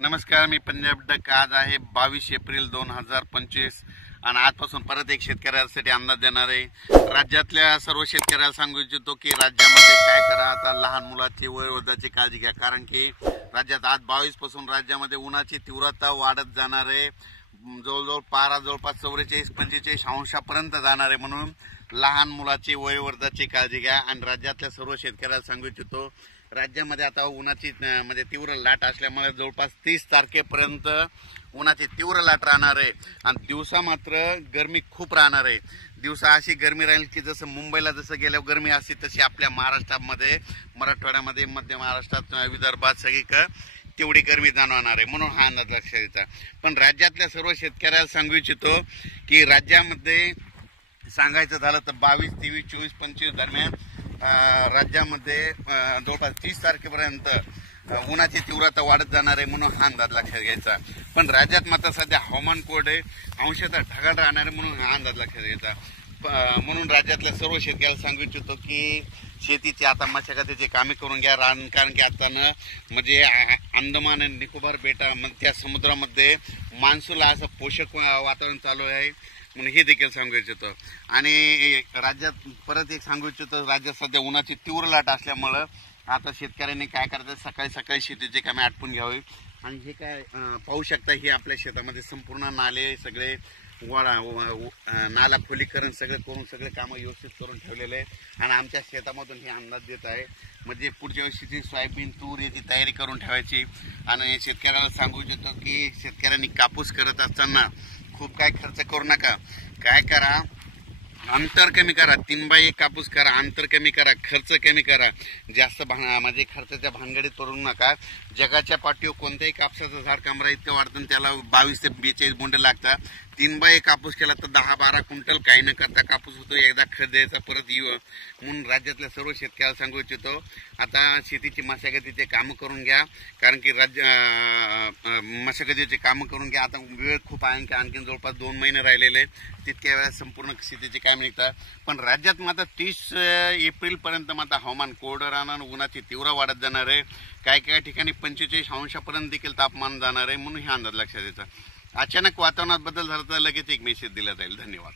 नमस्कार, मी पंजाब डक। आज आहे 22 एप्रिल 2025 आणि आजपासून परत एक शेतकऱ्यांसाठी अंदाज देणार आहे। राज्यातल्या सर्व शेतकऱ्याला सांगू इच्छितो की राज्यामध्ये काय करा, आता लहान मुलाची वयोवृद्धाची काळजी घ्या, कारण की राज्यात आज 22 पासून राज्यामध्ये उन्हाची तीव्रता वाढत जाणार आहे। जवळजवळ पारा जवळपास 44-45 अंशापर्यंत जाणार आहे। म्हणून लहान मुलाची वयोवृद्धाची काळजी घ्या आणि राज्यातल्या सर्व शेतकऱ्याला सांगू इच्छितो, राज्यामध्ये आता उन्हाची म्हणजे तीव्र लाट असल्यामुळे जवळपास 30 तारखेपर्यंत उन्हाची तीव्र लाट राहणार आहे आणि दिवसा मात्र गरमी खूप राहणार आहे। दिवसा अशी गरमी राहील की जसं मुंबईला जसं गेल्यावर गरमी असते तशी आपल्या महाराष्ट्रामध्ये, मराठवाड्यामध्ये, मध्य महाराष्ट्रात, विदर्भात सगळीकडे तेवढी गरमी जाणवणार आहे। म्हणून हा अंदाज लक्षात घ्यायचा। पण राज्यातल्या सर्व शेतकऱ्याला सांगू इच्छितो की राज्यामध्ये सांगायचं झालं तर 22, 23, 24, 25 दरम्यान राज्यामध्ये जवळपास 30 तारखेपर्यंत उन्हाची तीव्रता वाढत जाणार आहे। म्हणून हा अंदाज लक्षात घ्यायचा। पण राज्यात मात्र सध्या हवामान कोरडे अंशतः ढगाळ राहणार आहे, म्हणून हा अंदाज लक्षात घ्यायचा। म्हणून राज्यातल्या सर्व शेतकऱ्याला सांगू इच्छितो की शेतीची आता मशागतीची कामे करून घ्या, कारण की आता म्हणजे अंदमान आणि निकोबार बेटा त्या समुद्रामध्ये मान्सूनला असं पोषक वातावरण चालू आहे, म्हणून हे देखील सांगू इच्छितो। आणि राज्यात परत एक सांगू इच्छितो, राज्यात सध्या उन्हाची तीव्र लाट असल्यामुळं आता शेतकऱ्यांनी काय करायचं, सकाळी सकाळी शेतीची कामे आटपून घ्यावी। आणि हे काय पाहू शकता, हे आपल्या शेतामध्ये संपूर्ण नाले सगळे नाला खोलीकरण सगळं करून सगळे कामं व्यवस्थित करून ठेवलेले आहे। आणि आमच्या शेतामधून हे अंदाज देत आहे, म्हणजे पुढच्या वर्षीची सोयाबीन, तूर याची तयारी करून ठेवायची। आणि शेतकऱ्याला सांगू इच्छितो की शेतकऱ्यांनी कापूस करत असताना खूप काय खर्च करू नका। काय करा, अंतर कमी करा, 3x1 कापूस करा, अंतर कमी करा, खर्च कमी करा, जास्त म्हणजे खर्चाच्या भानगडीत पडू नका। जगाच्या पाठीवर कोणत्याही कापसाचं झाड कमरा इतकं वाढतं, त्याला 22 ते 42 बोंडे लागतात। 3x1 कापूस केला तर 10-12 क्विंटल काही न करता कापूस होतो। एकदा खत द्यायचा परत येऊ। म्हणून राज्यातल्या सर्व शेतकऱ्याला सांगू इच्छितो, आता शेतीची मशागतीचे कामं करून घ्या, कारण की मशागतीचे कामं करून घ्या। आता वेळ खूप आहे, आणखी जवळपास 2 महिने राहिलेले, तितक्या वेळा संपूर्ण शेतीचे काम निघतात। पण राज्यात मात्र 30 एप्रिलपर्यंत मात्र हवामान कोरडं राहणार, उन्हाची तीव्र वाढत जाणार आहे। काही ठिकाणी 45 अंशापर्यंत देखील तापमान जाणार आहे। म्हणून हे अंदाज लक्षात द्यायचा। अचानक वातावरणात बदल झाला तर लगेच एक मेसेज दिला जाईल। धन्यवाद।